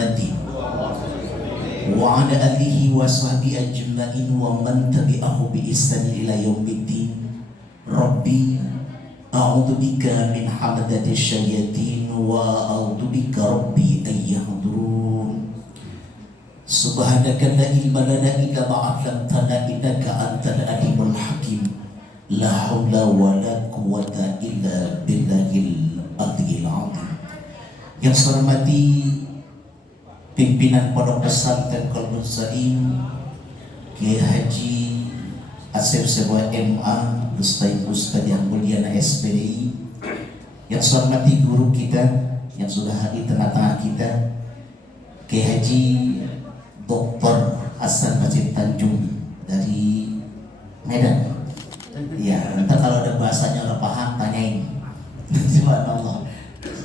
Muhammadin wa ala alihi wa sahbihi ajma'in wa man tabi'ahu bi ihsan ila yaumiddin. Rabbi a'udzu bika min hamadati syayatin wa a'udzu bika rabbi an yahdurun. Subhanaka la ilma lana illa ma 'allamtana innaka antal alimul hakim. La haula wa la quwwata illa billahil azim. Yang saya hormati pimpinan Pondok Pesantren Qalbun Salim, Kiai Haji Asep Sebuah MA, Ustaz yang mulia SPDI. Yang saya hormati guru kita yang sudah hadir tengah-tengah kita, Kiai Haji Dr. Hasan Majid Tanjung dari Medan. Ya, nanti kalau ada bahasanya nggak paham tanyain. Subhanallah,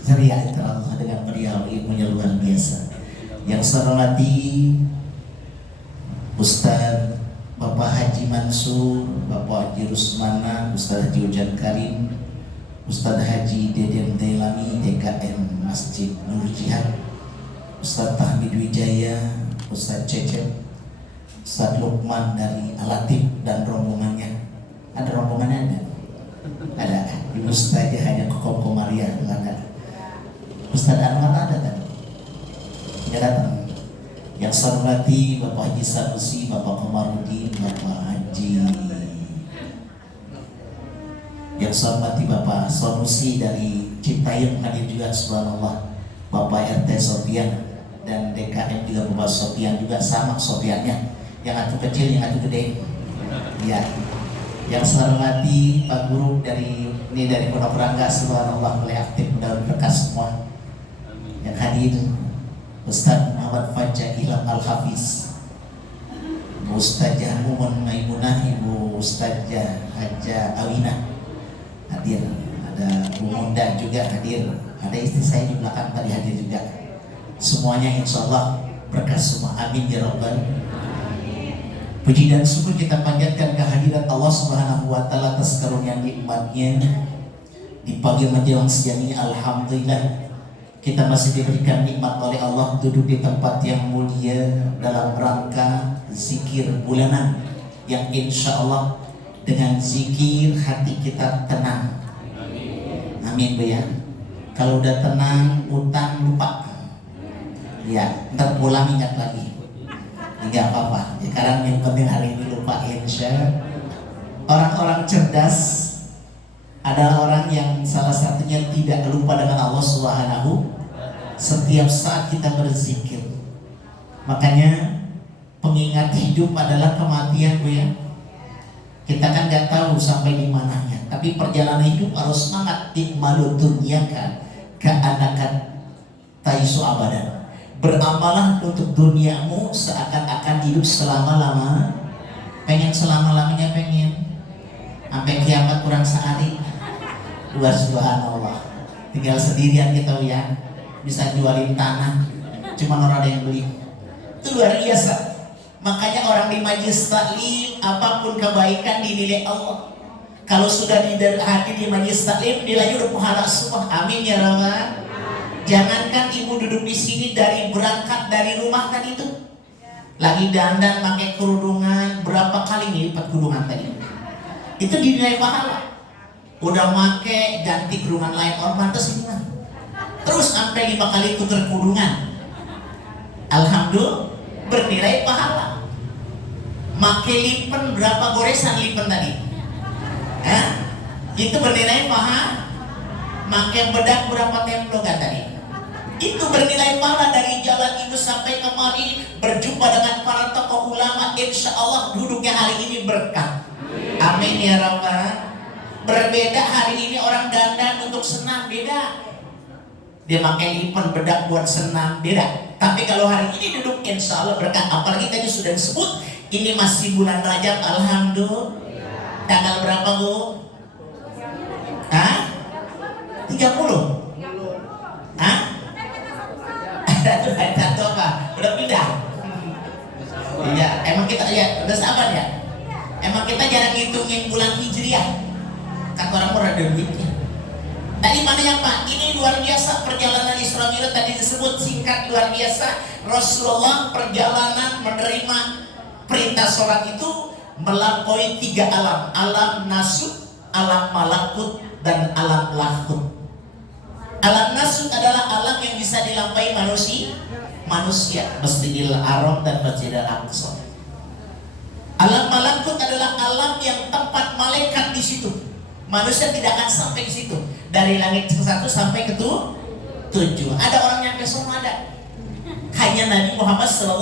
ceria Allah dengan beliau, ilmunya luar biasa. Yang saya hormati Ustaz Bapak Haji Mansur, Bapak Haji Rusmana, Ustaz Haji Ujan Karim, Ustaz Haji Deden Delami DKM Masjid Nur Jihad, Ustaz Tahmid Wijaya, Ustaz Cecep, Ustaz Lukman dari Alatif dan rombongannya. Ada rombongannya ada Ibu Ustazah hanya Kokom Komaria ada. Ustaz Anwar ada kan? Tidak datang. Yang saya hormati Bapak Haji Sanusi, Bapak Komarudin, Bapak Haji. Yang saya hormati Bapak Sanusi dari Cipayung hadir juga, subhanallah. Bapak RT Sofian dan DKM juga Bapak Sofian juga sama Sofiannya. Yang satu kecil, yang satu gede. Ya. Yang saya hormati Pak Guru dari Pondok Rangga, subhanallah, mulai aktif dalam berkas semua. Yang hadir Ustaz Muhammad Fajjah Ilham Al-Hafiz, Ustazah Mumun Maimunah, Ibu Ustazah Hajjah Awinah hadir, ada Bu Munda juga hadir, ada istri saya di belakang tadi hadir juga. Semuanya insya Allah berkas semua, amin ya rabbal. Puji dan syukur kita panjatkan kehadirat Allah Subhanahu wa Ta'ala atas karunia nikmatnya di pagi menjelang siang ini. Alhamdulillah kita masih diberikan nikmat oleh Allah duduk di tempat yang mulia dalam rangka zikir bulanan yang insya Allah dengan zikir hati kita tenang. Amin Bu ya. Kalau udah tenang, utang lupa. Ya, ntar pulang ingat lagi. Enggak apa-apa. Sekarang yang penting hari ini lupa, insya. Orang-orang cerdas adalah orang yang salah satunya tidak lupa dengan Allah Subhanahu setiap saat kita berzikir. Makanya pengingat hidup adalah kematian Bu ya. Kita kan nggak tahu sampai di mananya, tapi perjalanan hidup harus semangat. Ikmalu dunyaka ka'anakan taisu abadan. Beramalah untuk duniamu seakan-akan hidup selama-lama. Pengen selama-lamanya, pengen sampai kiamat kurang sehari. Luar subhanallah. Tinggal sendirian kita ya. Bisa jualin tanah, cuma orang ada yang beli. Itu luar biasa. Makanya orang di majelis taklim, apapun kebaikan dinilai Allah. Kalau sudah hadir di majelis taklim, nilainya udah pahala semua. Amin ya rabbal. Jangankan ibu duduk di sini dari berangkat dari rumah kan itu lagi dandan pakai kerudungan, berapa kali lipat kerudungan tadi itu dinilai pahala. Udah make ganti kerudungan lain, orang pantas ini mah terus sampai 5 kali tukar kerudungan, alhamdulillah bernilai pahala. Make lipen berapa goresan lipen tadi, itu bernilai pahala. Make bedak berapa templokan tadi, itu bernilai pahala. Dari jalan itu sampai kemari berjumpa dengan para tokoh ulama, insya Allah duduknya hari ini berkah. Amin ya rabbal. Berbeda hari ini orang dandan untuk senam, beda. Dia pakai lipen bedak buat senam, beda. Tapi kalau hari ini duduk insya Allah berkah. Apalagi tadi sudah disebut ini masih bulan Rajab, alhamdulillah. Tanggal berapa Bu? 30? Satu apa? Udah pindah? Iya, emang kita ya udah sabar ya. Emang kita jarang ngitungin bulan Hijriah. Kan orang murah ada duitnya. Tadi mana ya Pak? Ini luar biasa perjalanan Isra Mi'raj tadi disebut singkat luar biasa. Rasulullah perjalanan menerima perintah sholat itu melampaui 3 alam. Alam nasut, alam malakut, dan alam lahut. Alam nasut adalah alam yang bisa dilampaui manusia, Masjidil Haram dan Masjidil Aqsa. Alam malakut adalah alam yang tempat malaikat di situ. Manusia tidak akan sampai ke situ. Dari langit ke-1 sampai ke-7. Ada orang yang ke sana ada. Hanya Nabi Muhammad SAW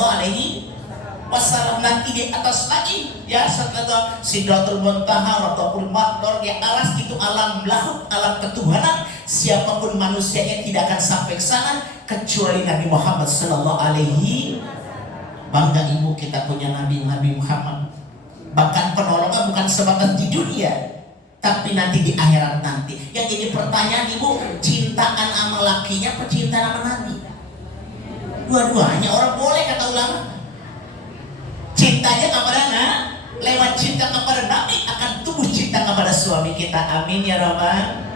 nanti di atas lagi ya, setelah Sidratul Muntaha, Rabbul Mahdor, yang alas itu alam lahut, alam ketuhanan. Siapapun manusia yang tidak akan sampai ke sana kecuali Nabi Muhammad SAW. Bangga ibu kita punya Nabi Muhammad. Bahkan penolongan bukan sebatas di dunia, tapi nanti di akhirat nanti. Yang jadi pertanyaan ibu, cintaan sama lakinya apa cintaan sama Nabi? Dua-duanya orang boleh kata ulama. Cintanya kepada lewat cinta kepada Nabi akan tumbuh cinta kepada suami kita. Amin ya Rabbal.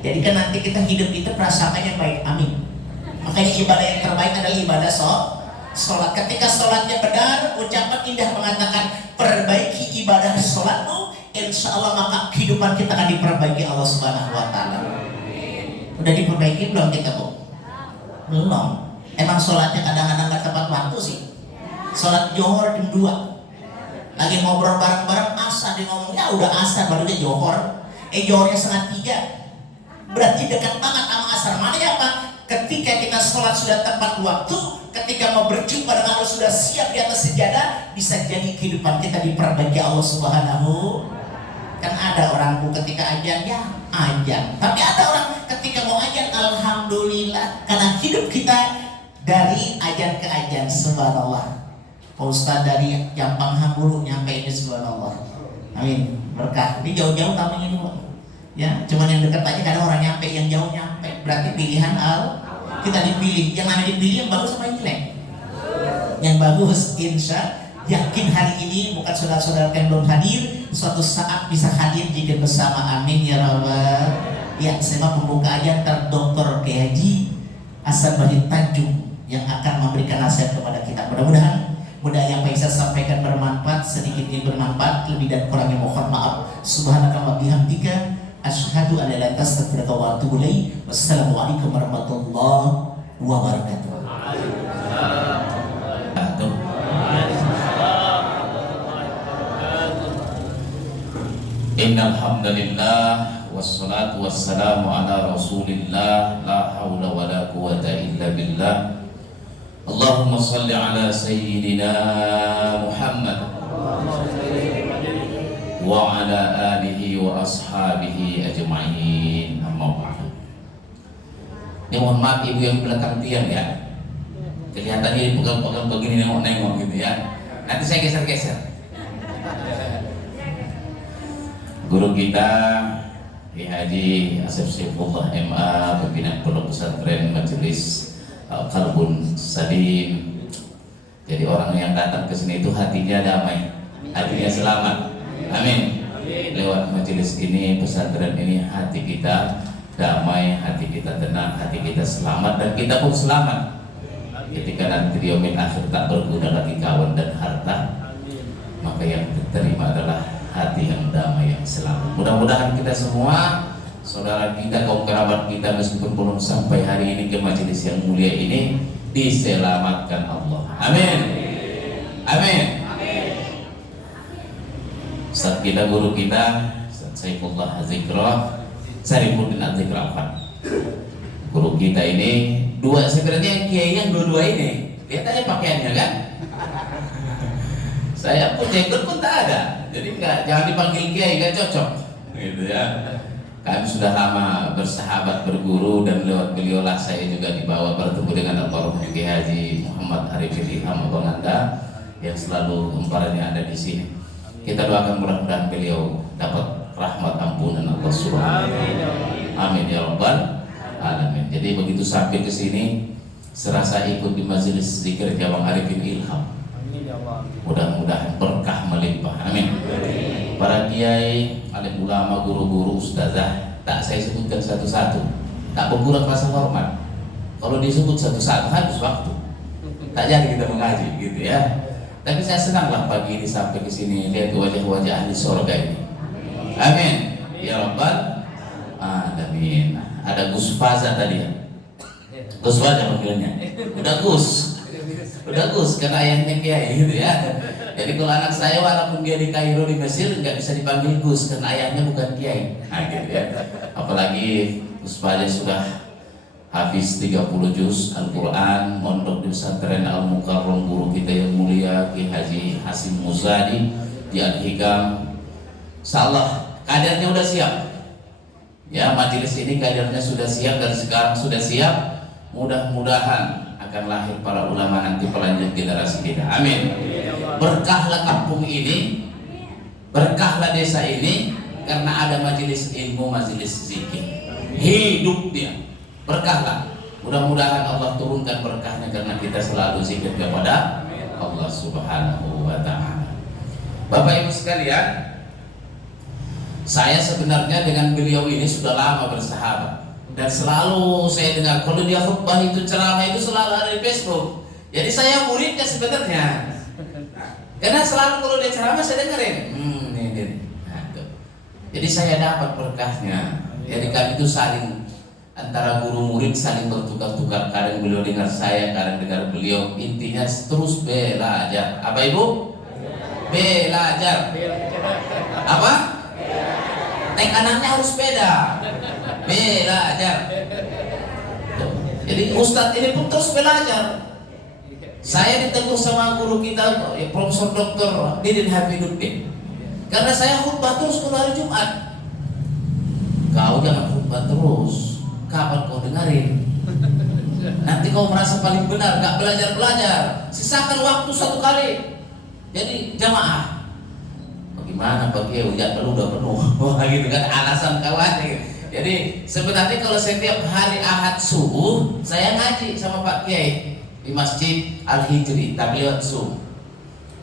Jadi kan nanti kita hidup itu perasaannya baik. Amin. Makanya ibadah yang terbaik adalah ibadah sholat. Ketika sholatnya benar, ucapan indah mengatakan perbaiki ibadah sholatmu, insya Allah maka kehidupan kita akan diperbaiki Allah Subhanahu Wa Taala. Udah diperbaiki belum kita Bu? Belum. Emang sholatnya kadang-kadang nggak tepat waktu sih. Sholat Johor jam 2, lagi ngobrol bareng-bareng asar, dia ngomong ya udah asar baru dia Johor. Johornya 2:30. Berarti dekat banget sama asar. Mana ya Pak? Ketika kita sholat sudah tepat waktu, ketika mau berjumpa dengan Allah sudah siap di atas sejadah, bisa jadi kehidupan kita diperbaiki Allah Subhanahu. Kan ada orang Bu ketika ajan ya ajan, tapi ada orang ketika mau ajan alhamdulillah, karena hidup kita dari ajan ke ajan. Subhanallah. Pak Ustadz dari Jampang Hambulu nyampe ini, subhanallah. Amin. Berkah. Ini jauh-jauh tamu ini Pak. Ya, cuman yang dekat aja kadang orang nyampe, yang jauh nyampe. Berarti pilihan kita dipilih. Yang namanya dipilih yang bagus apa yang jelek? Yang bagus, insya yakin hari ini bukan saudara-saudara yang belum hadir, suatu saat bisa hadir jika bersama. Amin ya Rabbal. Ya, saya mau pembuka aja ntar Dr. Haji Hasan Wahid Tanjung yang akan memberikan nasihat kepada kita. Mudah-mudahan yang saya sampaikan bermanfaat, sedikitnya bermanfaat, lebih dan kurangnya mohon maaf. Subhanaka wa bihamdika asyhadu an la ilaha illa anta astaghfiruka wa atubu ilaik. Wassalamualaikum warahmatullahi wabarakatuh. Innal hamdalillah wassalatu wassalamu ala Rasulillah la haula wala quwata illa billah. Allahumma salli ala sayyidina Muhammad wa ala alihi wa ashabihi ajma'in. Amma ba'du. Ini mohon maaf ibu yang belakang tiang ya. Kelihatannya pegang-pegang begini nengok-nengok gitu ya. Nanti saya geser-geser. Guru kita Kiai Haji Asep Saifullah MA, pimpinan Pondok Pesantren Majelis Qalbun Salim. Jadi orang yang datang ke sini itu hatinya damai, hatinya selamat. Amin. Lewat majelis ini, pesantren ini, hati kita damai, hati kita tenang, hati kita selamat, dan kita pun selamat. Ketika nanti di yaumil akhir tak berguna lagi kawan dan harta, maka yang diterima adalah hati yang damai, yang selamat. Mudah-mudahan kita semua, saudara kita, kaum kerabat kita, meskipun belum sampai hari ini ke majelis yang mulia ini, diselamatkan Allah. Amin. Amin. Ustaz kita, guru kita, Ustaz Saifullah Azikra Sarifuddin Azikra, guru kita ini dua, sebenarnya kiai yang dua-dua ini, lihat aja pakaiannya kan. Saya pun jenggot pun tak ada, jadi jangan dipanggil kiai, nggak cocok, gitu ya. Kami sudah lama bersahabat, berguru, dan lewat beliau lah saya juga dibawa bertemu dengan Almarhum Kiai Haji Muhammad Arifin Ilham Abang Anda yang selalu hamparannya ada di sini. Kita doakan mudah-mudahan beliau dapat rahmat ampunan Allah Subhanahu wa taala. Amin ya rabbal alamin. Jadi begitu sampai ke sini, serasa ikut di majelis zikir Jawang Arifin Ilham. Mudah-mudahan berkah melimpah. Amin. Para kiai, alim ulama, guru-guru, ustazah, tak saya sebutkan satu-satu. tak berkurang rasa hormat. Kalau disebut satu saat habis waktu, tak jadi kita mengaji gitu ya. Tapi saya senanglah pagi ini sampai ke sini lihat wajah-wajah ahli surga ini. Amin ya rabbal alamin. Ada Gus Faza tadi ya. Gus Faza panggilnya. Udah Gus karena ayahnya kiai gitu ya. Jadi kalau anak saya walaupun dia di Kairo di Mesir nggak bisa dipanggil Gus karena ayahnya bukan kiai. Nah, gitu ya. Apalagi Gus Faza sudah habis 30 juz Al-Quran, mondok di pesantren Al-Mukarram, guru kita yang mulia Ki Haji Hasim Muzadi di Al-Hikam. Insyaallah kadernya udah siap ya, majelis ini kadernya sudah siap dan sekarang sudah siap. Mudah-mudahan akan lahir para ulama nanti pelanjut generasi kita, amin. Berkahlah kampung ini, berkahlah desa ini karena ada majelis ilmu, majelis zikir, hidup dia. Berkahlah, mudah-mudahan Allah turunkan berkahnya karena kita selalu zikir kepada Allah Subhanahu wa Ta'ala. Bapak Ibu sekalian, saya sebenarnya dengan beliau ini sudah lama bersahabat dan selalu saya dengar kalau dia khutbah itu, ceramah itu selalu ada di Facebook. Jadi saya muridnya sebenarnya, karena selalu kalau dia ceramah saya dengerin. Jadi saya dapat berkahnya. Jadi kami itu saling, antara guru murid saling bertukar-tukar, kadang beliau dengar saya, kadang dengar beliau. Intinya terus belajar. Apa Ibu? Belajar. Apa? Tek anaknya harus beda. Belajar. Jadi Ustadz ini pun terus belajar. Saya ditegur sama guru kita, Profesor Dr. Didin Hafiduddin, karena saya khutbah terus kalau hari Jumat. Kau jangan khutbah terus, kapan kau dengerin? Nanti kau merasa paling benar, gak belajar-belajar. Sisakan waktu satu kali. Jadi jamaah. Bagaimana Pak Kiai? Jadwal udah penuh. Wah gitu kan alasan kawan. Jadi sebenarnya kalau setiap hari Ahad subuh saya ngaji sama Pak Kiai di Masjid Al-Hijri, tapi lewat Zoom.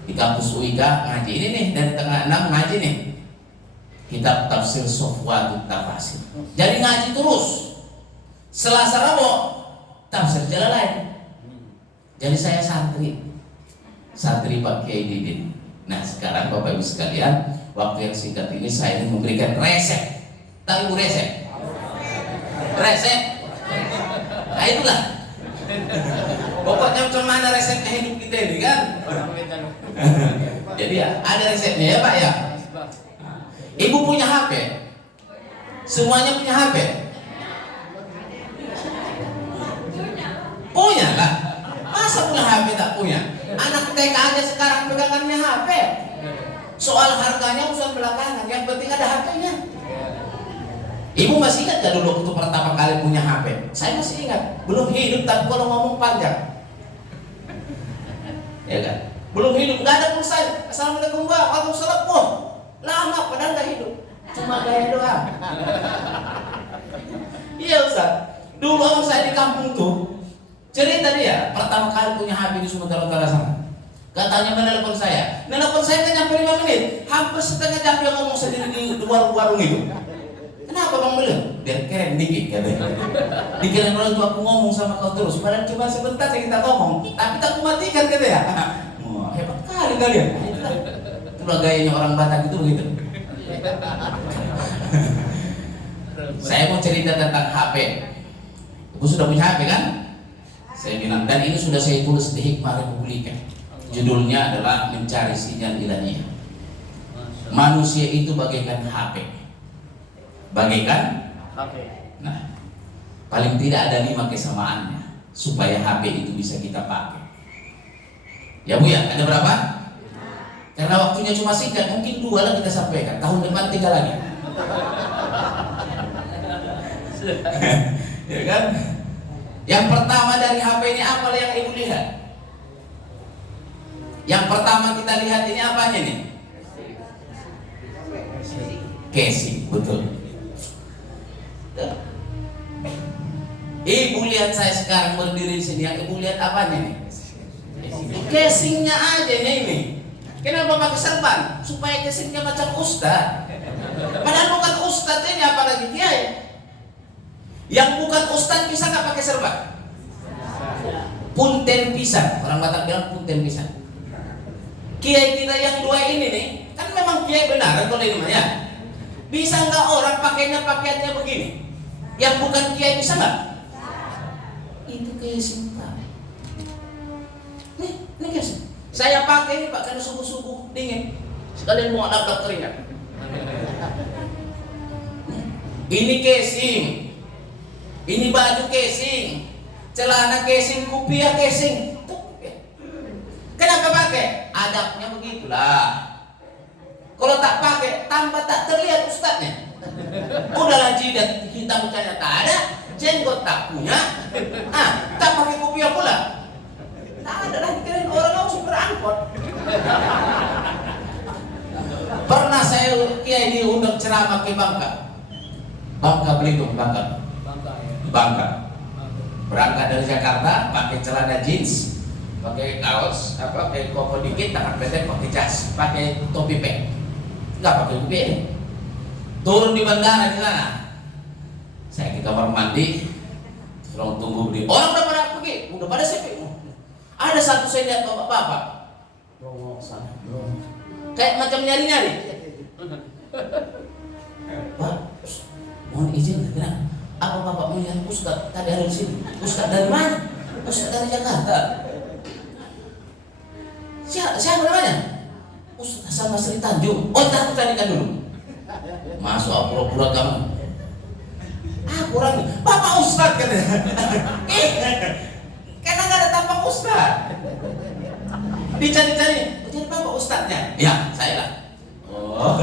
Di kampus UIKA ngaji ini nih, dari tengah 6 ngaji nih. Kitab tafsir Sofwatut Tafasir. Jadi ngaji terus. Selasa Rabu tafsir Jalalain. Jadi saya santri Pak Kiai Didin. Nah sekarang Bapak Ibu sekalian, waktu yang singkat ini saya ingin memberikan resep. Tahu resep? Resep. Nah itulah. Pokoknya macam mana resepnya hidup kita ini kan? Jadi ya, ada resepnya ya Pak ya. Ibu punya HP? Semuanya punya HP? Punya lah. Masa punya HP tak punya? Anak TK aja sekarang pegangannya HP. Soal harganya urusan belakangan, yang penting ada HP-nya. Ibu masih ingat gak dulu waktu pertama kali punya HP? Saya masih ingat. Belum hidup tapi kalau ngomong panjang, ya kan? Belum hidup, gak ada pulsa. Assalamualaikum Mbak, waalaikumsalam. Lama padahal gak hidup, cuma gaya doang. Iya Ustaz. Dulu orang saya di kampung tuh cerita dia pertama kali punya HP di Sumatera Utara sana. Katanya menelpon saya kan nyampe 5 menit, hampir setengah jam dia ngomong sendiri di warung itu. Kenapa Bang Belum? Biar keren dikit katanya. Dikira orang tua aku ngomong sama kau terus, padahal cuma sebentar saya kita ngomong, tapi tak kumatikan katanya. Wah, hebat kali kalian. Itulah gayanya orang Batak itu begitu. Saya mau cerita tentang HP. Ibu sudah punya HP kan? Saya bilang, dan ini sudah saya tulis di Hikmah Republika. Judulnya adalah Mencari Sinyal Ilahiyah. Manusia itu bagaikan HP. Bagaikan HP. Nah, paling tidak ada 5 kesamaannya supaya HP itu bisa kita pakai. Ya Bu ya, ada berapa? Karena waktunya cuma singkat, mungkin 2 lah kita sampaikan. Tahun depan 3 lagi. Ya kan? Yang pertama dari HP ini apa yang Ibu lihat? Yang pertama kita lihat ini apanya nih? Casing, betul. Ibu lihat saya sekarang berdiri di sini, yang Ibu lihat apanya nih? Casingnya aja nih ini. Kenapa pakai serban? Supaya casingnya macam ustaz. Padahal bukan ustaz ini, apalagi kiai. Yang bukan ustaz bisa nggak pakai serban? Punten pisan, orang Batak bilang punten pisan. Kiai kita yang dua ini nih, kan memang kiai benar kalau ini namanya. Bisa nggak orang pakaiannya begini? Yang bukan kiai bisa nggak? Itu casing Pak. Nih casing. Saya pakai ini Pak karena subuh-subuh dingin. Sekalian mau nabrak keringat. Ini casing. Ini baju casing. Celana casing, kopiah casing. Kenapa pakai? Adabnya begitulah. Kalau tak pakai, tambah tak terlihat ustadznya. Udahlah jidat hitam kayak tak ada, jenggot tak punya, tak pakai kopiah pula. Tak ada lagi kirain orang mau super angkot. Pernah saya kiai diundang ceramah ke Bangka Belitung, Bangka. Berangkat dari Jakarta pakai celana jeans, pakai kaos, pakai koko dikit, tangan pendek, pakai jas, pakai topi pek, nggak pakai topi. Turun di bandara di sana, saya ke kamar mandi, tolong tunggu beli. Orang udah pada pergi, udah pada sepi. Ada satu saya lihat bapak-bapak, kayak macam nyari-nyari. Pak, mohon izin, kenapa? Apa bapak melihat ustaz tadi ada di sini? Ustaz dari mana? Ustaz dari Jakarta. Siapa namanya? Ustaz sama Sri Tanjung. Oh, ntar aku carikan dulu. Masuk pura-pura kamu. Kurang. Bapak ustaz katanya. Karena nggak ada tampang ustaz. Dicari-cari. Jadi bapak ustaznya? Ya, saya lah. Oh.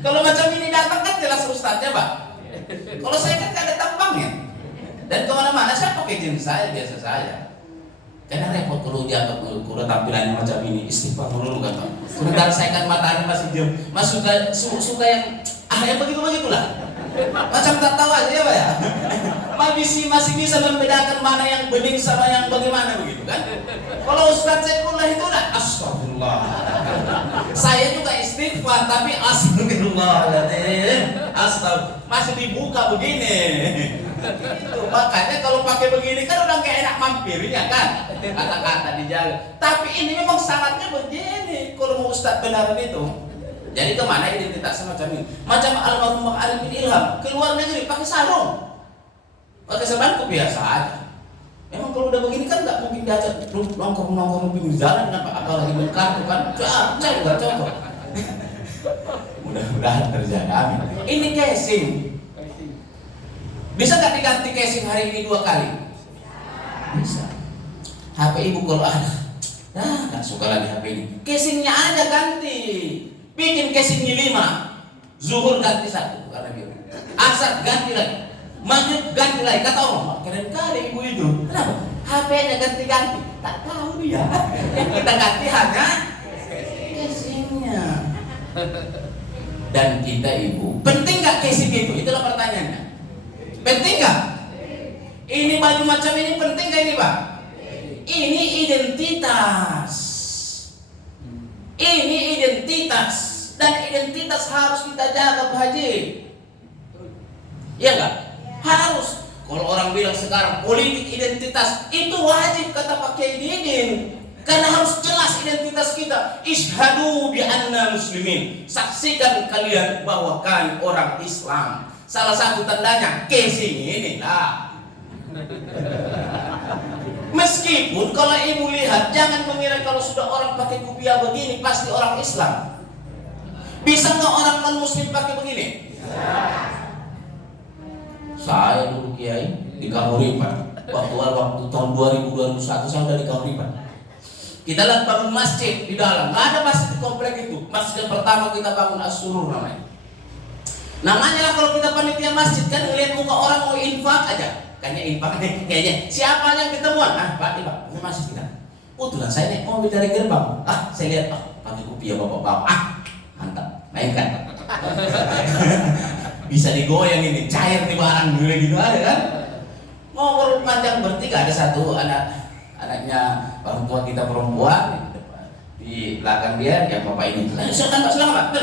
Kalau macam ini datang kan jelas ustaznya, Pak. Kalau saya kan gak ada tampangnya. Dan kemana-mana saya pakai jeans saya, biasa saya. Karena repot kalau dianggap kalau tampilannya macam ini, istighfar dulu kan Pak. Sebentar saya kan matanya masih diam, masih suka yang yang begitu-begitulah. Macam tak tahu aja ya Pak ya. Masih bisa membedakan mana yang bening sama yang bagaimana begitu kan. Kalau Ustaz Saifullah itu udah astagfirullah. Saya juga istighfar tapi astagfirullahaladzim. Masih dibuka begini. Tuh, makanya kalau pakai begini kan udah gak enak mampirnya kan. Kata-kata dijaga. Tapi ini memang syaratnya begini. Kalau mau Ustaz benaran itu. Jadi kemana identitas semacam ini? Macam almarhum Bang Arif bin Ilham keluar negeri pakai sarung, pakai serban biasa aja. Memang kalau udah begini kan nggak mungkin diajak nongkrong pinggir jalan, apalagi berkartu kan, saya nggak cocok. Mudah-mudahan terjaga, amin. Ini casing, bisa nggak diganti casing hari ini 2 kali? Bisa. HP ibu kalau ada, nggak suka lagi HP ini, casingnya aja ganti. Bikin casingnya 5, zuhur ganti 1 karena gitu. Asar ganti lagi, maghrib ganti lagi. Kata orang, keren kali ibu itu. Kenapa? HP-nya ganti-ganti. Tak tahu dia. Yang kita ganti hanya casingnya. Dan kita ibu, penting nggak casing itu? Itulah pertanyaannya. Penting nggak? Ini baju macam ini penting nggak ini Pak? Ini identitas. Ini identitas dan identitas harus kita jaga Pak Haji. Iya enggak? Harus. Kalau orang bilang sekarang politik identitas itu wajib kata Pak Kiai Didin. Karena harus jelas identitas kita. Ishhadu bi anna muslimin. Saksikan kalian bahwa kalian orang Islam. Salah satu tandanya casing ini lah. Meskipun kalau ibu lihat, jangan mengira kalau sudah orang pakai kopiah begini pasti orang Islam. Bisa nggak orang non muslim pakai begini? Saya dulu kiai di Kahuripan. Waktu tahun 2000-2001 saya udah di Kahuripan. Kita lihat bangun masjid di dalam. Nggak ada masjid di komplek itu. Masjid yang pertama kita bangun As-Surur namanya. Namanya lah kalau kita panitia masjid kan ngeliat muka orang mau infak aja. Kayaknya infak nih, kayaknya siapa yang ketemuan? Pak, ini masih kita. Tuh saya naik mobil dari gerbang. Saya lihat, pakai kopiah bapak-bapak. Mantap, mainkan. Bisa digoyang ini, cair di barang dulu gitu aja kan. Ngobrol panjang bertiga, ada satu anaknya orang tua kita perempuan di belakang dia, yang bapak ini. Silakan Pak.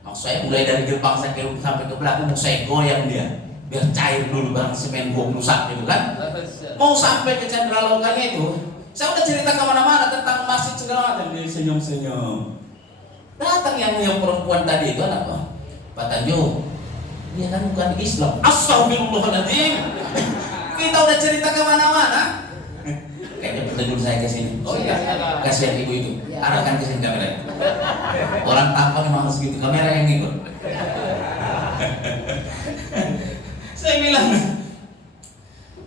Maksud saya mulai dari gerbang sampai ke belakang, mau saya goyang dia. biar cair dulu barang semen 21 itu kan. Mau sampai ke Chandralokanya itu, saya udah cerita kemana-mana tentang masjid segala macam. Dia senyum-senyum. Datang yang perempuan tadi itu apa? Pak Tanjung, dia kan bukan Islam. Astagfirullahaladzim. Kita udah cerita kemana-mana. Kayaknya petunjuk saya ke sini. Oh iya, kasihan ibu itu. Arahkan ke sini kamera. Orang tampan memang harus gitu. Kamera yang ngikut. Saya bilang,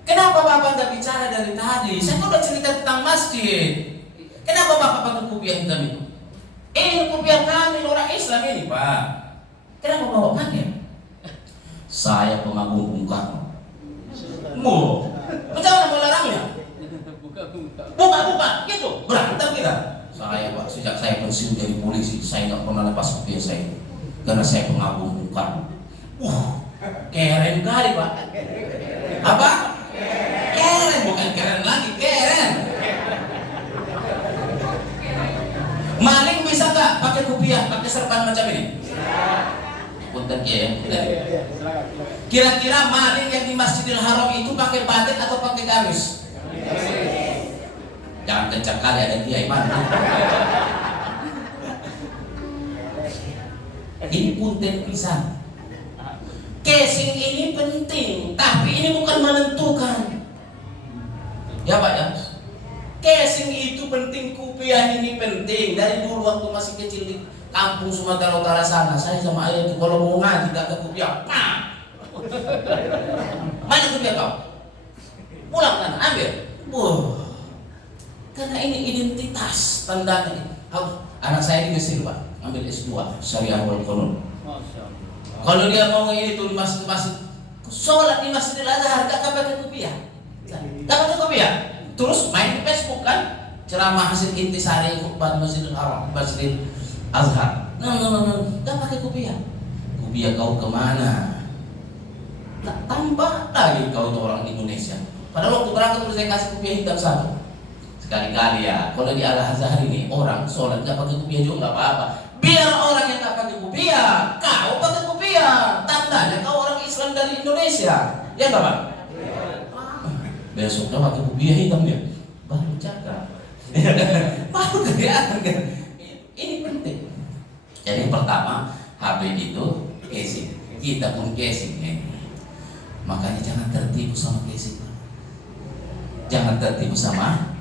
kenapa Bapak nggak bicara dari tadi? Saya kan udah cerita tentang masjid. Kenapa Bapak pakai kopiah hitam itu? Ini kopiah kami orang Islam ini, Pak. Kenapa Bapak pakai? Saya pengagum Bung Karno. Bagaimana melarangnya? Buka, gitu. Berantem kita. Saya Pak, sejak saya pensiun dari polisi, saya nggak pernah lepas kopiah saya itu. Karena saya pengagum Bung Karno. Keren kali Pak. Apa? Keren, bukan keren lagi, keren. Maling bisa nggak pakai kopiah, pakai serban macam ini? Punten ya. Kira-kira maling yang di Masjidil Haram itu pakai batik atau pakai gamis? Jangan kencang kali, ada kiai mana? Ini punten pisan. Casing ini penting, tapi ini bukan menentukan. Ya Pak ya. Casing itu penting, kopiah ini penting. Dari dulu waktu masih kecil di kampung Sumatera Utara sana, saya sama ayah itu kalau mau ngaji gak ada kopiah, pak. Mana kopiah kau? Pulang kan, ambil. Karena ini identitas tandanya. Anak saya di Mesir Pak, ambil S2 Syariah wal Qanun. Kalau dia mau ini tuh di masjid, sholat di Masjidil Azhar gak pakai kopiah. Gak pakai kopiah. Terus main di Facebook kan, ceramah hasil intisari khutbah Masjidil Haram, Masjidil Azhar. Gak pakai kopiah. Kopiah kau kemana? Tak tambah lagi kau tuh orang Indonesia. Padahal waktu berangkat udah saya kasih kopiah hitam satu. Sekali-kali ya, kalau di Al Azhar ini orang sholat gak pakai kopiah juga gak apa-apa. Biar orang yang gak pakai kopiah, kau pakai kopiah. Tandanya kau orang Islam dari Indonesia. Ya gak Pak? Besoknya pakai kopiah hitam dia, baru cakap. Baru kelihatan kan. Ini penting. Jadi pertama, HP itu casing. Kita pun casing ya. Makanya jangan tertipu sama casing. Jangan tertipu sama.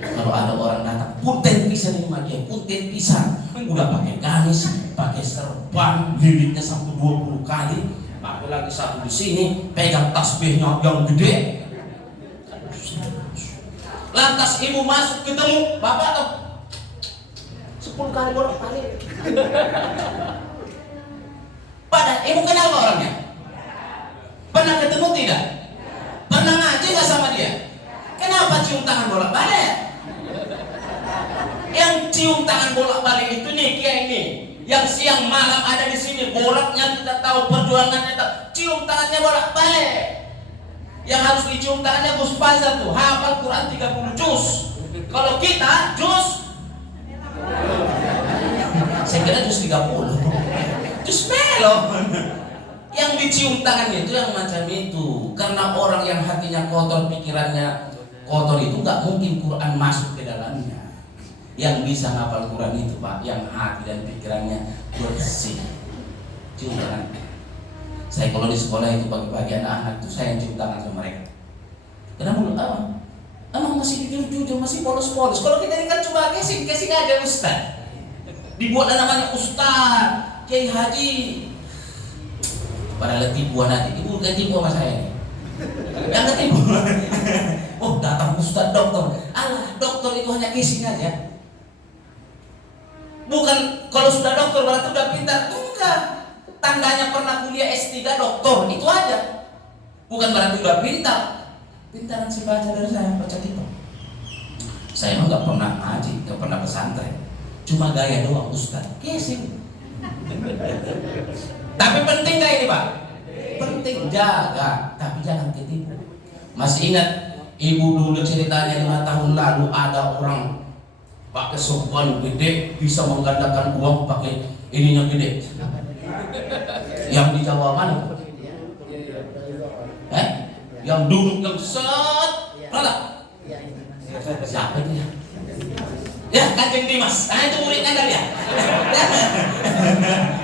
Kalau ada orang datang, punten pisan ini mah dia, punten pisan. Udah pakai gamis, pakai serban, lilitnya sampai 20 kali. Pakai lagi satu di sini, pegang tasbihnya yang gede. Lantas ibu masuk ketemu bapak atau 10 kali bolak-balik. Padahal ibu kenal orangnya? Pernah ketemu tidak? Pernah ngaji nggak sama dia? Kenapa cium tangan bolak-balik? Yang cium tangan bolak-balik itu nih kiai ini, yang siang malam ada di sini, bolaknya kita tahu, perjuangannya tahu, cium tangannya bolak-balik. Yang harus dicium tangannya Gus Fazal tuh, hafal Quran 30 juz. Kalau kita juz, saya kira juz 30, juz melon. Yang dicium tangannya itu yang macam itu. Karena orang yang hatinya kotor, pikirannya kotor itu gak mungkin Quran masuk ke dalamnya. Yang bisa ngapal Quran itu Pak, yang hati dan pikirannya bersih. Cium tangan. Saya kalau di sekolah itu pagi-pagi anak-anak itu saya cium tangan sama mereka. Kenapa lu tahu? Emang masih jujur, masih polos-polos. Kalau kita ini kan cuma casing aja Ustaz. Dibuat namanya Ustaz, Kiai Haji. Padahal tipuan nanti, ibu gak tipu sama saya nih. Yang ketipu. Oh datang Ustaz dokter. Alah dokter itu hanya casing aja. Bukan kalau sudah dokter berarti udah pintar. Bukan. Tandanya pernah kuliah S3 doktor, itu aja. Bukan berarti udah pintar. Pintaran si baca dari saya, baca kitab. Saya mah gak pernah ngaji, gak pernah pesantren. Cuma gaya doang Ustaz, casing. Tapi penting gak ini Pak? Penting, jaga. Tapi jangan ketipu. Masih ingat ibu dulu ceritanya 5 tahun lalu ada orang pakai sorban gede bisa menggandakan uang pakai ininya gede. Yang di Jawa mana? Yang duduk yang set, rada. Siapa itu ya? Ya, Kanjeng Dimas. Nah, itu muridnya kan ya?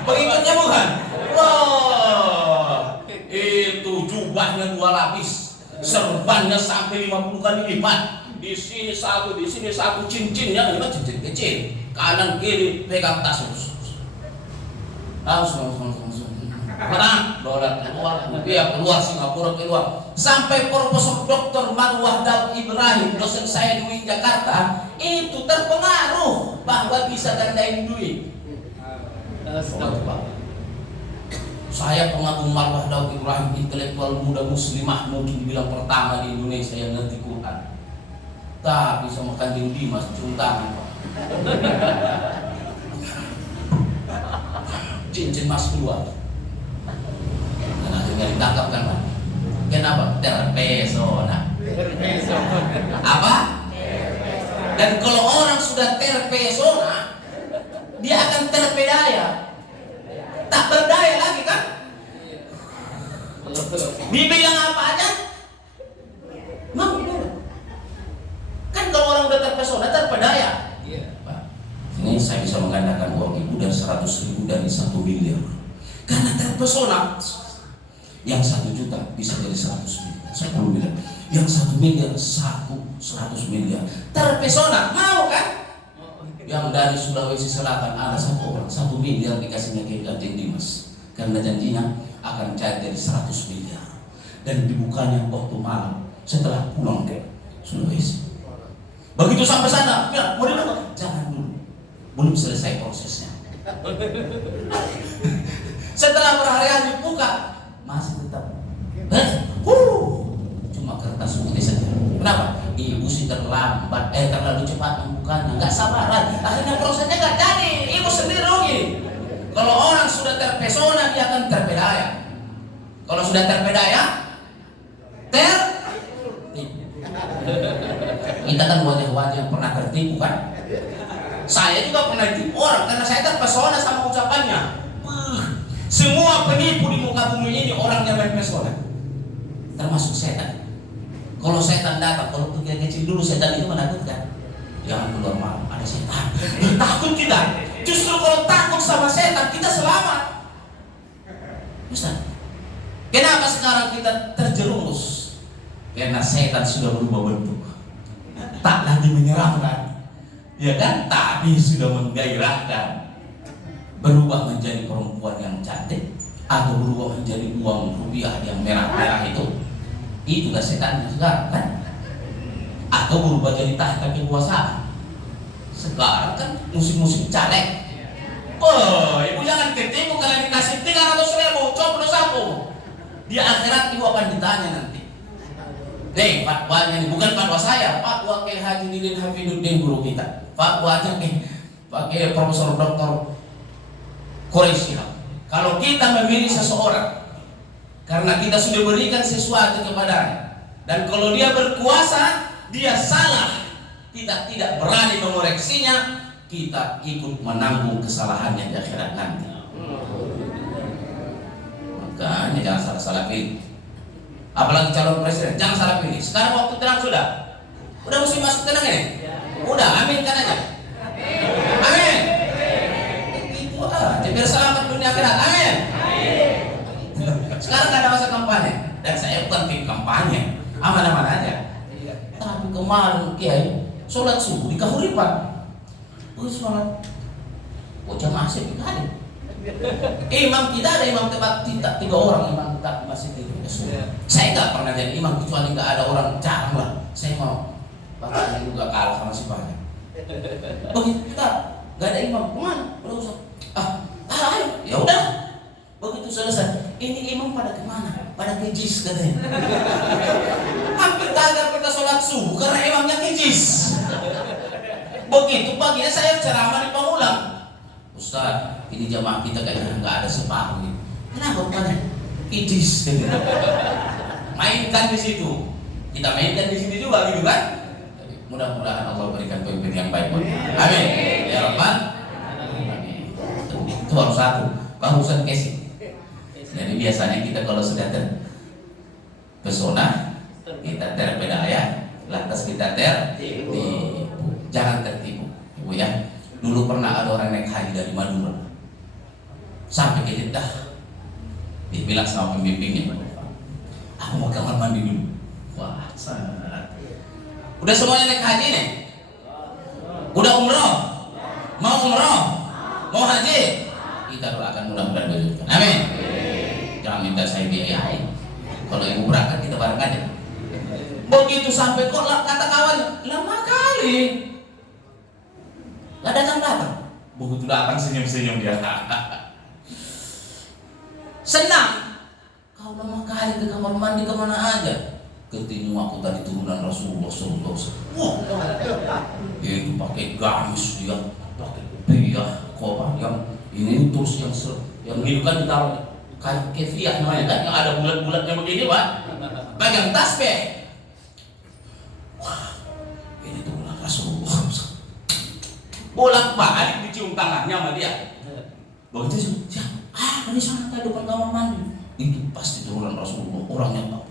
Pengikutnya bukan? Wah, itu jubahnya 2 lapis, serbannya sampai 50 kali lipat. Di sini satu, cincinnya ini mah cincin kecil. Kanan kiri pegang tas. Langsung. Mana? Dolar keluar, rupiah keluar, Singapura keluar. Sampai Profesor Dr. Marwah Daud Ibrahim, dosen saya di UIN Jakarta, itu terpengaruh bahwa bisa gandain duit. Saya pengagum Marwah Daud Ibrahim, intelektual muda muslimah, mungkin bilang pertama di Indonesia yang ngerti Quran. Tapi sama Kanjeng Dimas cium tangan, Pak. Cincin mas keluar. Dan akhirnya ditangkap kan, Pak. Kenapa? Terpesona. Apa? Dan kalau orang sudah terpesona, dia akan terpedaya. Tak berdaya lagi kan? Dibilang apa aja? Mau. Kan kalau orang udah terpesona, terpedaya. Pak, ini saya bisa menggandakan uang ibu dari 100.000 dari 1 miliar. Karena terpesona. Yang 1 juta bisa jadi 100 miliar, 10 miliar. Yang 1 miliar, 100 miliar. Terpesona, mau kan? Yang dari Sulawesi Selatan ada 1 orang, 1 miliar dikasihnya ke Kanjeng Dimas. Karena janjinya akan cair dari 100 miliar. Dan dibukanya waktu malam setelah pulang ke Sulawesi. Begitu sampai sana, ya, mau dilakukan? Jangan dulu, belum selesai prosesnya. Setelah berhari-hari buka, masih tetap cuma kertas putih saja. Kenapa? Ibu sih terlalu cepat membukanya, nggak sabaran. Akhirnya prosesnya nggak jadi. Ibu sendiri rugi. Kalau orang sudah terpesona, dia akan terpedaya. Kalau sudah terpedaya, kita kan wajah-wajah yang pernah tertipu kan. Saya juga pernah ditipu orang karena saya terpesona sama ucapannya. Semua penipu di muka bumi ini orangnya terpesona, termasuk setan. Kalau setan datang, kalau kecil dulu setan itu menakutkan. Jangan keluar malam, ada setan. Takut kita. Justru kalau takut sama setan, kita selamat. Ustaz, kenapa sekarang kita terjerumus? Karena setan sudah berubah bentuk. Tak lagi menyeramkan, ya kan? Tapi sudah menggairahkan. Berubah menjadi perempuan yang cantik, atau berubah menjadi uang rupiah yang merah-merah itu kan setannya sekarang kan? Atau berubah jadi tahta kekuasaan. Sekarang kan musim-musim caleg. Oh, ibu jangan ketipu kalau dikasih 300.000 coblos aku. Di akhirat ibu akan ditanya nanti. Fatwanya ini bukan fatwa saya, fatwa Kiai Haji Lilin Hafiduddin guru kita. Fatwanya pakai Profesor Dr. Quraisy. Kalau kita memilih seseorang karena kita sudah berikan sesuatu kepadanya, dan kalau dia berkuasa, dia salah, kita tidak berani mengoreksinya, kita ikut menanggung kesalahannya di akhirat nanti. Makanya jangan salah-salah pilih. Apalagi calon presiden, jangan salah pilih. Sekarang waktu tenang sudah mesti masuk tenang ini. Udah, amin kan aja. Amin. Itu biar selamat dunia akhirat. Amin. Sekarang ada masa kampanye, dan saya bukan tim kampanye, aman-aman aja. Tapi kemarin Kiai sholat subuh di Kahuripan, sholat, jamaah sepi kali. Imam kita ada imam tempat tidak 3 orang imam tetap di masjid itu. Saya nggak pernah jadi imam kecuali nggak ada orang jarang lah. Saya mau bapaknya juga kalah sama si banyak. Begitu kita nggak ada imam, kemana? Udah usah. Ayo, ya udah. Begitu selesai, ini imam pada kemana? Pada kejis katanya. Hampir gagal kita sholat subuh karena imamnya kejis. Begitu paginya saya ceramah di Pamulang. Ustaz, ini jamaah kita kayaknya nggak ada separuh gitu. Kenapa bukannya? Kejis. Mainkan di situ. Kita mainkan di sini juga gitu kan? Mudah-mudahan Allah berikan pemimpin yang baik. Amin. Ya Rabbal. Amin. Itu harus satu. Barusan casing. Jadi biasanya kita kalau sudah terpesona, haji dari Madura sampai ke Jeddah. Dia bilang sama pembimbingnya, aku mau kamar mandi dulu. Wah, udah semuanya naik haji nih? Udah umroh? Mau umroh? Mau haji? Kita doakan mudah-mudahan diwujudkan. Amin. Jangan minta saya biayain. Kalau ibu berangkat kita bareng aja. Begitu sampai kok kata kawan, lama kali nggak datang. Begitu datang senyum-senyum dia. Senang. Kau lama kali ke kamar mandi kemana aja? Ketemu aku tadi turunan Rasulullah SAW. Wah, itu pakai gamis dia, pakai kopiah, kopiah yang ini terus yang ini kan ditaruh kayak kefiah namanya kan, yang ada bulat-bulatnya begini pak, pegang tasbih. Wah, ini turunan Rasulullah. Bolak-balik dicium tangannya sama dia. Begitu sih, ini sana tadi depan kamar mandi. Itu pasti turunan Rasulullah, orangnya tahu.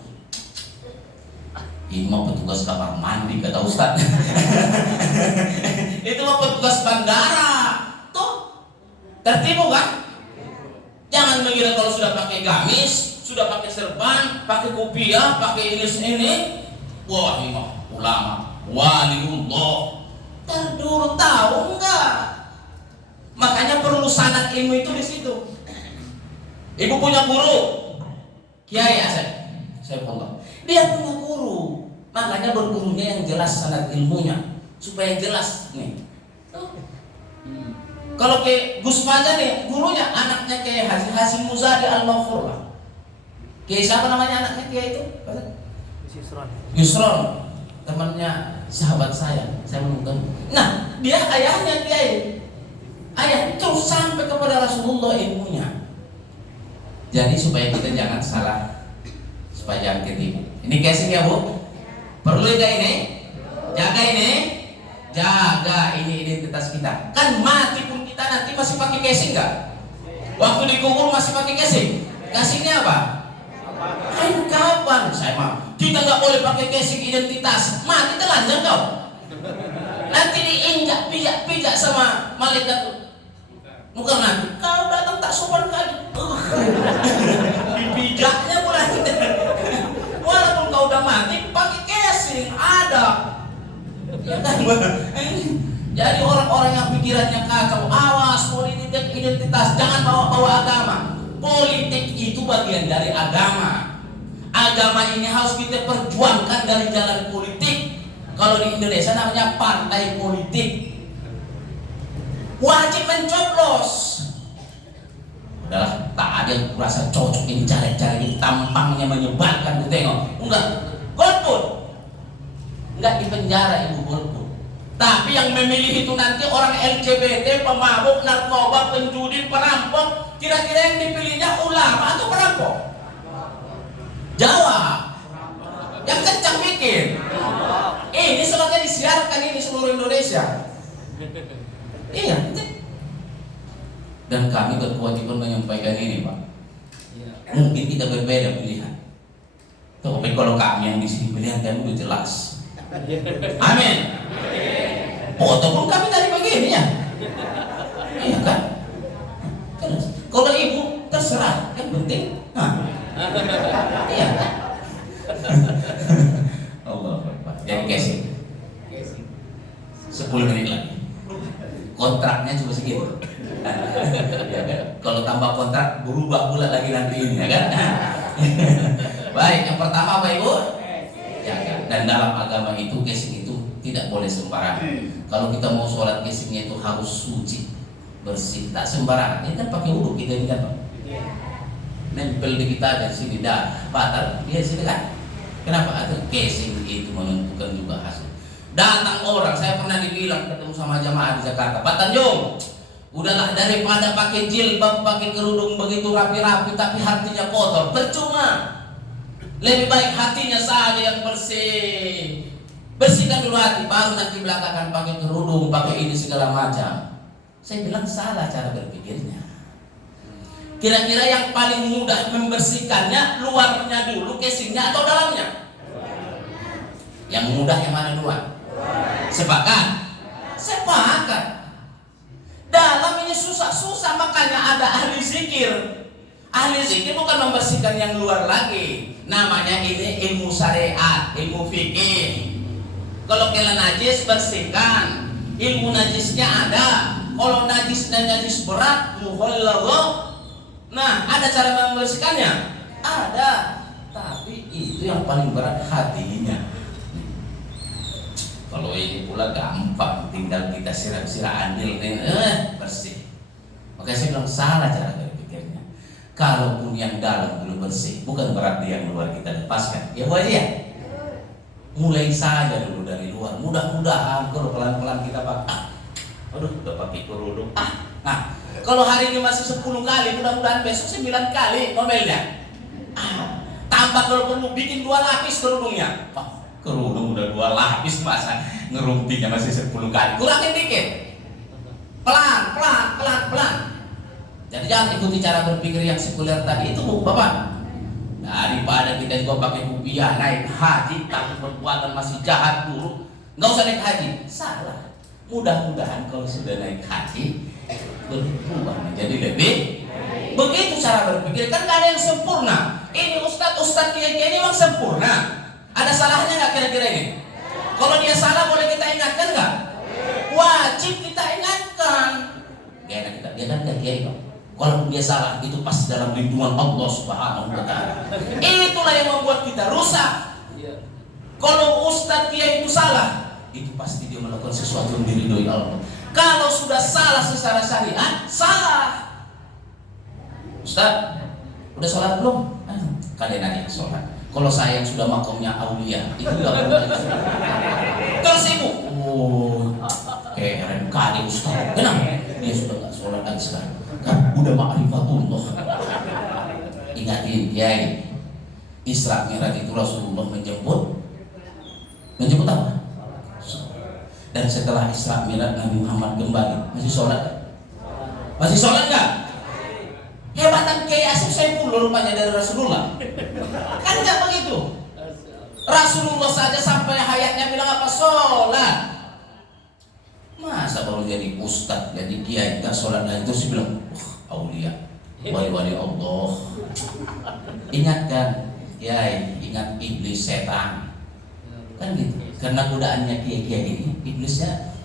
Ini mah petugas kamar mandi kata Ustaz. Itu mah petugas bandara. Tuh, tertipu kan? Jangan mengira kalau sudah pakai gamis, sudah pakai serban, pakai kopiah, pakai ini, wah ini mah ulama, waliullah. Terdulu tahu enggak? Makanya perlu sanad ilmu itu di situ. Ibu punya guru, Kiai Asep, saya Allah. Dia punya guru, makanya bergurunya yang jelas sanad ilmunya supaya jelas nih. Kalau ke Gus Fajar nih, gurunya anaknya kayak Haji Hasim Muzadi Al-Maghfur. Kayak siapa namanya anaknya kayak itu? Yusron, temannya sahabat saya menemukan. Nah, dia ayahnya Kiai. Ayah terus sampai kepada Rasulullah ilmunya. Jadi supaya kita jangan salah, supaya jangan ketipu. Ini casing ya Bu? Perlu enggak ini? Jaga ini. Jaga ini identitas kita. Kan mati pun kita nanti masih pakai casing enggak? Waktu dikubur masih pakai casing. Casingnya apa? Ayo kapan? Saya mah kita nggak boleh pakai casing identitas. Mati telanjang kau. Nanti diinjak pijak sama malaikat. Bukan nanti kau datang tak sopan kali. Dipijaknya mulai. Walaupun kau udah mati pakai casing ada. Ya kan? Jadi orang-orang yang pikirannya kacau, awas politik identitas, jangan bawa-bawa agama. Politik itu bagian dari agama. Agama ini harus kita perjuangkan dari jalan politik. Kalau di Indonesia namanya partai politik. Wajib mencoblos. Udahlah, tak ada yang kurasa cocok ini cara-cara ini, tampangnya menyebalkan, ku tengok. Enggak, golput. Enggak di penjara ibu golput. Tapi yang memilih itu nanti orang LGBT, pemabuk, narkoba, penjudi, perampok. Kira-kira yang dipilihnya ulama atau perampok? Jawab. Yang kencang bikin. Ini sebagai disiarkan ini seluruh Indonesia. Iya. Dan kami berkewajiban menyampaikan ini Pak. Mungkin kita berbeda pilihan. Tapi kalau kami yang di sini pilihan kami udah jelas. Amin. Foto pun kami tadi begini ya. Iya kan? Kalau ibu terserah, yang penting. Iya. Allah Akbar. Jadi casing. 10 menit lagi. Kontraknya cuma segitu. Kalau tambah kontrak berubah pula lagi nanti ini ya kan. Baik, yang pertama Bapak Ibu, jaga. Dan dalam agama itu casing itu tidak boleh sembarangan. Kalau kita mau sholat casingnya itu harus suci, bersih, tak sembarangan. Ini kan pakai wudhu kita ini kan Pak. Nempel di kita dari sini dah batal dia sini kan. Kenapa? Itu casing itu menentukan juga hasil. Datang orang, saya pernah dibilang ketemu sama jamaah di Jakarta, Pak Tanjung, udahlah daripada pakai jilbab, pakai kerudung begitu rapi-rapi tapi hatinya kotor, percuma. Lebih baik hatinya saja yang bersih. Bersihkan dulu hati, baru nanti belakangan pakai kerudung, pakai ini segala macam. Saya bilang salah cara berpikirnya. Kira-kira yang paling mudah membersihkannya luarnya dulu, casingnya atau dalamnya? Yang mudah yang mana duluan? Sepakat? Sepakat. Dalam ini susah-susah, makanya ada ahli zikir. Ahli zikir bukan membersihkan yang luar lagi. Namanya ini ilmu syariat, ilmu fikih. Kalau kalian najis, bersihkan. Ilmu najisnya ada. Kalau najisnya najis berat, muhallallah. Nah, ada cara membersihkannya? Ada. Tapi itu yang paling berat hatinya. Kalau ini pula gampang, tinggal kita siram-siram andil, bersih. Makanya saya bilang salah cara berpikirnya. Kalaupun yang dalam belum bersih, bukan berarti yang luar kita lepaskan. Ya Bu Haji ya? Mulai saja dulu dari luar. Mudah-mudahan kalau pelan-pelan kita pakai. Aduh, udah pakai kerudung. Nah, kalau hari ini masih 10 kali, mudah-mudahan besok 9 kali ngomelnya. Tambah kalau perlu bikin 2 lapis kerudungnya. Kerudung udah 2 lapis, masa ngerumpinya masih 10 kali. Kurangin dikit. Pelan. Jadi jangan ikuti cara berpikir yang sekuler tadi itu, Bu Bapak. Daripada kita juga pakai rupiah naik haji, tapi perbuatan masih jahat buruk, nggak usah naik haji. Salah. Mudah-mudahan kalau sudah naik haji berubah menjadi lebih. Begitu cara berpikir, kan nggak ada yang sempurna. Ini ustadz kiai-kiai ini memang sempurna. Ada salahnya nggak kira-kira ini? Kalau dia salah boleh kita ingatkan nggak? Wajib kita ingatkan. Dia kan nggak kiai Pak. Kalaupun dia salah, itu pasti dalam lindungan Allah Subhanahu wa Ta'ala. Itulah yang membuat kita rusak. Kalau ustadz kiai itu salah, itu pasti dia melakukan sesuatu yang diridhoi Allah. Kalau sudah salah secara syariat, salah. Ustadz, udah sholat belum? Kalian aja sholat. Kalau saya yang sudah makomnya aulia, itu gak perlu lagi. Terus ibu, keren kali Ustaz. Kenapa? Dia sudah gak sholat lagi sekarang. Kan udah ma'rifatullah. Ingatin, Kiai, Isra Mi'raj itu Rasulullah menjemput apa? Dan setelah Isra Mi'raj Nabi Muhammad kembali, masih sholat? Masih sholat gak? Hebatan Kiai Asif Saifullah rupanya dari Rasulullah. Kan enggak begitu. Rasulullah saja sampai hayatnya bilang apa? Sholat. Masa baru jadi ustadz, jadi kiai enggak sholat lagi, terus dia bilang, aulia, wali-wali Allah. Ingatkan, kiai, ingat iblis setan. Kan gitu. Karena godaannya kiai-kiai ini, iblisnya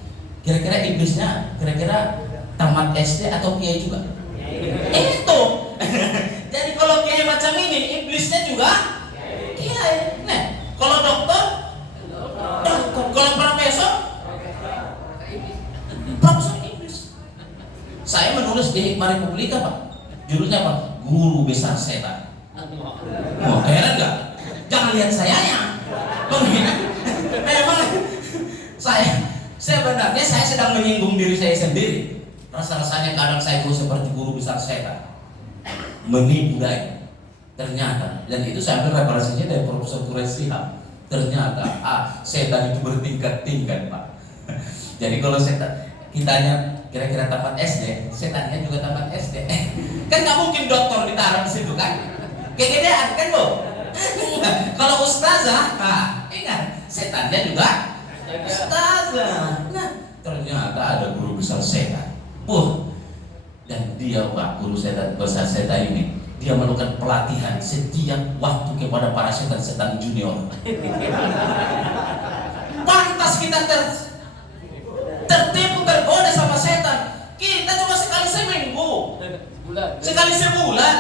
kira-kira tamat SD atau kiai juga? Itu. Jadi kalau kiai macam ini, iblisnya juga kiai. Nah, kalau dokter, kalau profesor iblis. Saya menulis di Hikmah Republika Pak. Judulnya apa? Guru Besar Setan. Wah, heran nggak? Jangan lihat sayanya. Memang saya sebenarnya saya sedang menyinggung diri saya sendiri. Rasa-rasanya kadang saya itu seperti guru besar setan, menipu daya. Ternyata, dan itu saya ambil referensinya dari Profesor Quraish Shihab. Ternyata setan itu bertingkat-tingkat Pak. Jadi kalau setan kitanya kira-kira tamat SD, setannya juga tamat SD. Kan nggak mungkin dokter ditaruh di situ kan? Kegedean kan Bu? Kalau ustazah, ingat setannya juga ustazah. Nah, ternyata ada guru besar setan. Dan dia Pak, guru setan besar setan ini, dia melakukan pelatihan setiap waktu kepada para setan-setan junior. Pantas kita tertipu, tergoda sama setan. Kita cuma sekali seminggu, sekali sebulan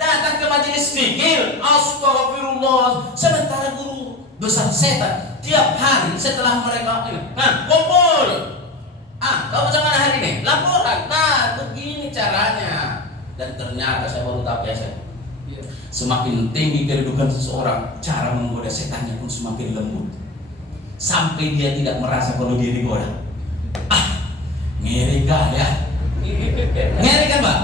datang ke majelis fikir, astagfirullah. Sementara guru besar setan tiap hari setelah mereka kumpul. Kamu macam mana hari ini? Laporan. Nah, begini caranya. Dan ternyata saya baru tahu ya, semakin tinggi kedudukan seseorang, cara menggoda setannya pun semakin lembut. Sampai dia tidak merasa kalau dia digoda. Ngeri ya. Ngeri kan Pak?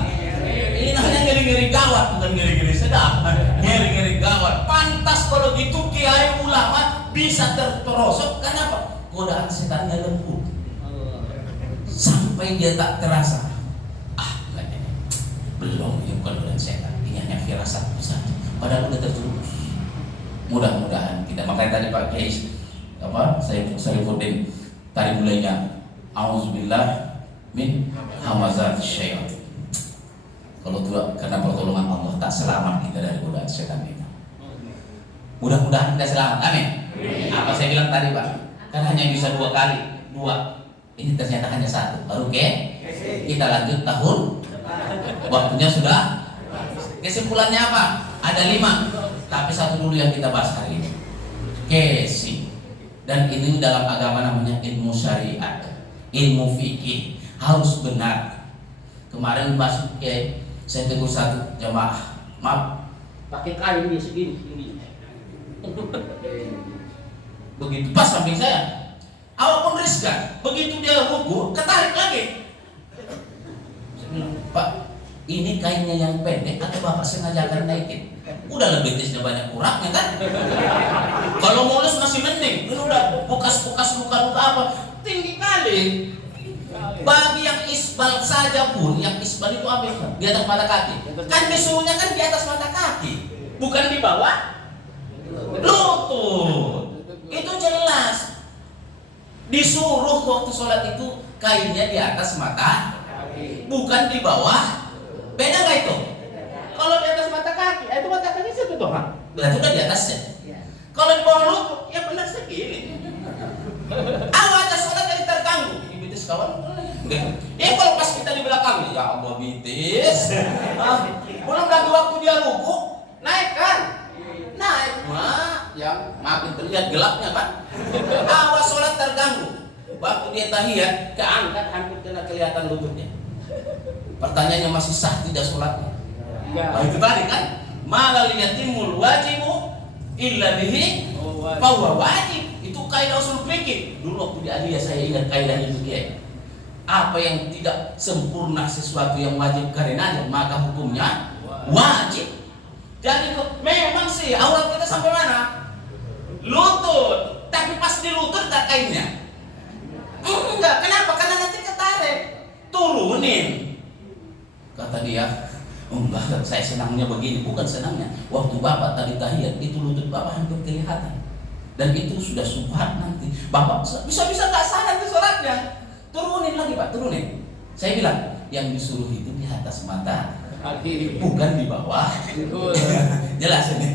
Ini namanya ngeri-ngeri gawat, bukan ngeri-ngeri sedap. Ngeri-ngeri gawat. Pantas kalau gitu kiai ulama bisa terperosok. Kenapa? Godaan setannya lembut. Sampai dia tak terasa. Belum, ini bukan godaan setan. Ini hanya firasat saja. Padahal udah terjerumus. Mudah-mudahan kita. Makanya tadi Pak Kiai Syarifuddin tadi mulainya auzubillah min hamazat syaitan. Kalau tidak karena pertolongan Allah, tak selamat kita dari godaan setan itu. Mudah-mudahan kita selamat, amin. Apa saya bilang tadi Pak? Kan hanya bisa 2 kali, 2. Ini ternyata hanya 1. Oke? Kita lanjut tahun. Waktunya sudah. Kesimpulannya apa? Ada 5. Tapi 1 dulu yang kita bahas hari ini. Kesi. Dan ini dalam agama namanya ilmu syariat, ilmu fikih, harus benar. Kemarin masuk saya tegur satu jamaah, maaf, pakai kain dia segini tinggi. begitu pas samping saya, awak meneruskan, begitu dia ruku, ketarik lagi. Saya bilang, Pak, ini kainnya yang pendek atau Bapak sengaja akan naikin? Udah lebih betisnya banyak kurangnya kan? Kalau mulus masih mending, ini udah bekas-bekas luka-luka apa, tinggi kali. Bagi yang isbal saja pun, yang isbal itu apa? Di atas mata kaki. Kan disuruhnya kan di atas mata kaki, bukan di bawah lutut. Itu jelas. Disuruh waktu sholat itu kainnya di atas mata, bukan di bawah. Beda nggak itu? Kalau di atas mata kaki, itu mata kaki situ doang. Berarti udah di atasnya. Kalau di bawah lutut, ya benar segini. Awas sholat jadi terganggu. Ini bitis kawan. Kalau pas kita di belakang, ya Allah bitis. Belum lagi waktu dia ruku, naik kan? Naik mah, yang makin terlihat gelapnya kan? Awas sholat terganggu. Waktu dia tahiyat, keangkat hampir kena kelihatan lututnya. Pertanyaannya masih sah tidak sholatnya? Nah, itu tadi kan, malal yatimul wajibu illa bihi fahuwa wajib. Itu kaidah usul fikih. Dulu waktu di Aliyah saya ingat kaidah itu kiai. Apa yang tidak sempurna sesuatu yang wajib karenanya, maka hukumnya wajib. Jadi memang sih aurat kita sampai mana? Lutut. Tapi pas di lutut tak kainnya. Enggak, kenapa? Karena nanti ketarik. Turunin. Kata dia, enggak, saya senangnya begini. Bukan senangnya. Waktu Bapak tadi tahiyat, itu lutut Bapak hampir kelihatan. Dan itu sudah subhat nanti. Bapak bisa-bisa tak sadar ke sholatnya. Turunin lagi Pak, turunin. Saya bilang, yang disuruh itu di atas mata, bukan di bawah. Jelas ini.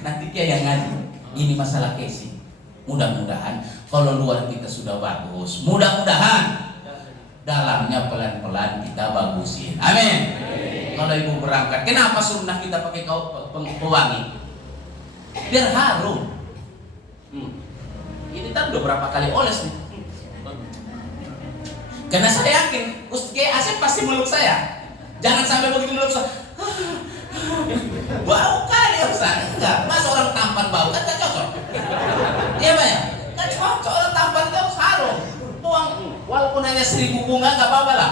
Nanti dia yang ngaji. Ini masalah casing. Mudah-mudahan kalau luar kita sudah bagus, mudah-mudahan dalamnya pelan-pelan kita bagusin. Amin. Kalau ibu berangkat, kenapa sunnah kita pakai pewangi? Biar harum. Ini kan udah berapa kali oles nih. Karena saya yakin Ustaz Kiai Asep pasti meluk saya. Jangan sampai begitu meluk saya, bau kali Ustaz. Enggak, masa orang tampan bau kan gak cocok. Iya Pak ya? Kan cocok, orang tampan itu harus harum. Tuang, walaupun hanya 1000 bunga gak apa-apa lah.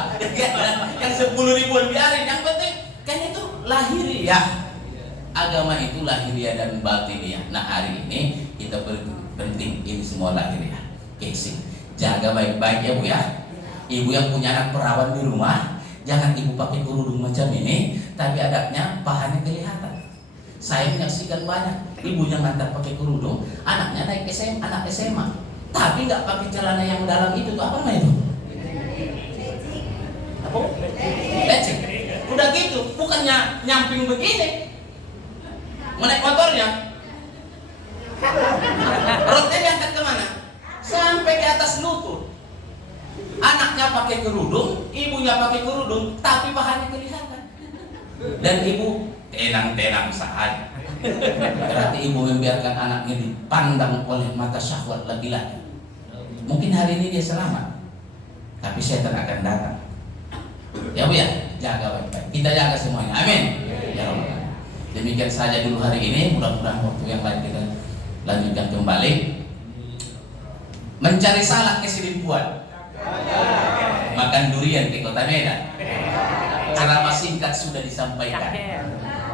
Yang 10.000 biarin, yang penting kan itu lahiriah. Agama itu lahiriah dan batiniah. Nah hari ini kita penting ini semua lahiriah. Casing. Jaga baik-baik ya Bu ya. Ibu yang punya anak perawan di rumah, jangan ibu pakai kerudung macam ini, tapi adabnya pahanya kelihatan. Saya menyaksikan banyak ibunya ngantar pakai kerudung, anaknya naik SMA, anak SMA, tapi nggak pakai celana yang dalam itu tuh apa namanya itu? Apa? Lecek. Udah gitu, bukannya nyamping begini, menaik motornya, perutnya diangkat kemana? Sampai ke atas lutut. Anaknya pakai kerudung, ibunya pakai kerudung, tapi pahanya kelihatan. Dan ibu tenang-tenang saja. Berarti ibu membiarkan anaknya dipandang oleh mata syahwat laki-laki. Mungkin hari ini dia selamat, tapi setan akan datang. Ya Bu ya, jaga baik-baik. Kita jaga semuanya. Amin. Ya Allah. Demikian saja dulu hari ini. Mudah-mudahan waktu yang lain kita lanjutkan kembali. Mencari salah keselingkuhan. Makan durian di kota Medan. Ceramah singkat sudah disampaikan.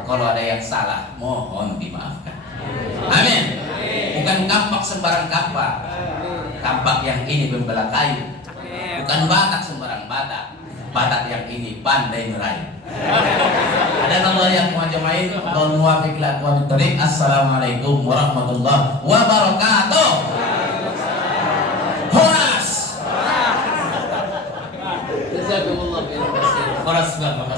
Kalau ada yang salah, mohon dimaafkan. Amin. Bukan kampak sembarang kampak. Kampak yang ini membelah kayu. Bukan batak sembarang batak. Batak yang ini pandai meraih. Dan Allah yang muajamain, Allah muwafiq ila aqwamit thoriq. Assalamualaikum warahmatullahi wabarakatuh. Horas. Jazakumullah khairan. Makasih. Horas Bang, makasih.